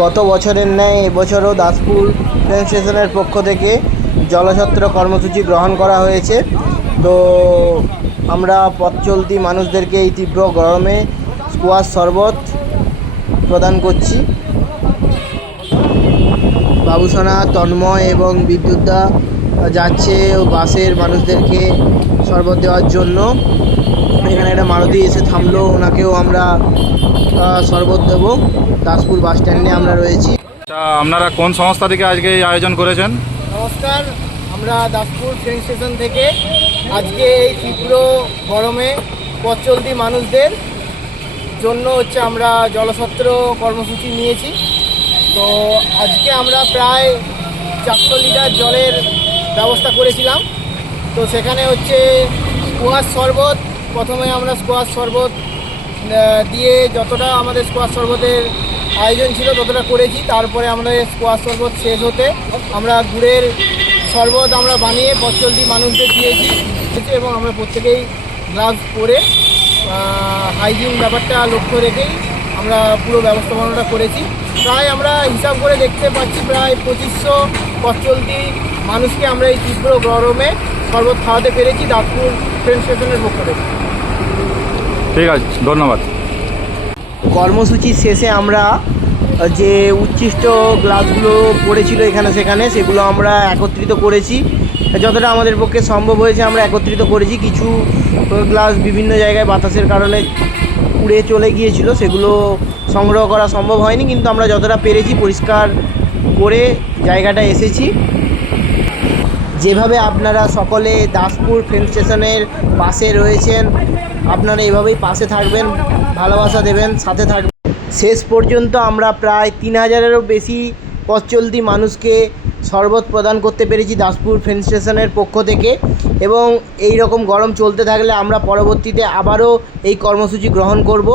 গত বছরের ন্যায় এবছরও দাসপুর ট্রেন স্টেশনের পক্ষ থেকে জলছত্র কর্মসূচি গ্রহণ করা হয়েছে। তো আমরা পথ চলতি মানুষদেরকে এই তীব্র গরমে স্কোয়াশ শরবত প্রদান করছি। বাবুসোনা, তন্ময় এবং বিদ্যুৎদা যাচ্ছে বাসের মানুষদেরকে শরবত দেওয়ার জন্য। এখানে একটা মারুতি এসে থামলো, ওনাকেও আমরা শরবত দেবো। দাসপুর বাস স্ট্যান্ডে আমরা রয়েছি। আপনারা কোন সংস্থা থেকে আজকে এই আয়োজন করেছেন? নমস্কার, আমরা দাসপুর ট্রেন স্টেশন থেকে আজকে এই তীব্র গরমে পথ চলতি মানুষদের জন্য আমরা জলছত্র কর্মসূচি নিয়েছি। তো আজকে আমরা প্রায় 400 লিটার জলের ব্যবস্থা করেছিলাম। তো সেখানে স্কোয়াশ শরবত, প্রথমে আমরা স্কোয়াশ শরবত দিয়ে যতটা আমাদের স্কোয়াশ শরবতের আয়োজন ছিল ততটা করেছি। তারপরে আমরা স্কোয়াশ শরবত শেষ হতে আমরা গুড়ের শরবত আমরা বানিয়ে পথ চলতি মানুষদের দিয়েছি এবং আমরা প্রত্যেকেই গ্লাভস পরে হাইজিন ব্যাপারটা লক্ষ্য রেখেই আমরা পুরো ব্যবস্থাপনাটা করেছি। প্রায় আমরা হিসাব করে দেখতে পাচ্ছি প্রায় 2500 পথ চলতি মানুষকে আমরা এই তীব্র গরমে শরবত খাওয়াতে পেরেছি দাসপুর ট্রেন স্টেশনের পক্ষ থেকে। ঠিক আছে, ধন্যবাদ। কর্মসূচির শেষে আমরা যে উচ্ছিষ্ট গ্লাসগুলো পড়েছিল এখানে সেখানে, সেগুলো আমরা একত্রিত করেছি। যতটা আমাদের পক্ষে সম্ভব হয়েছে আমরা একত্রিত করেছি। কিছু গ্লাস বিভিন্ন জায়গায় বাতাসের কারণে উড়ে চলে গিয়েছিল, সেগুলো সংগ্রহ করা সম্ভব হয়নি, কিন্তু আমরা যতটা পেরেছি পরিষ্কার করে জায়গাটা এসেছি। যেভাবে আপনারা সকলে দাসপুর ট্রেন স্টেশনের পাশে রয়েছেন, আপনারা এভাবেই পাশে থাকবেন, ভালোবাসা দেবেন, সাথে থাকবেন। শেষ পর্যন্ত আমরা প্রায় 3000-এরও বেশি পথ চলতি মানুষকে শরবত প্রদান করতে পেরেছি দাসপুর ট্রেন স্টেশনের পক্ষ থেকে। এবং এই রকম গরম চলতে থাকলে আমরা পরবর্তীতে আবারও এই কর্মসূচি গ্রহণ করব।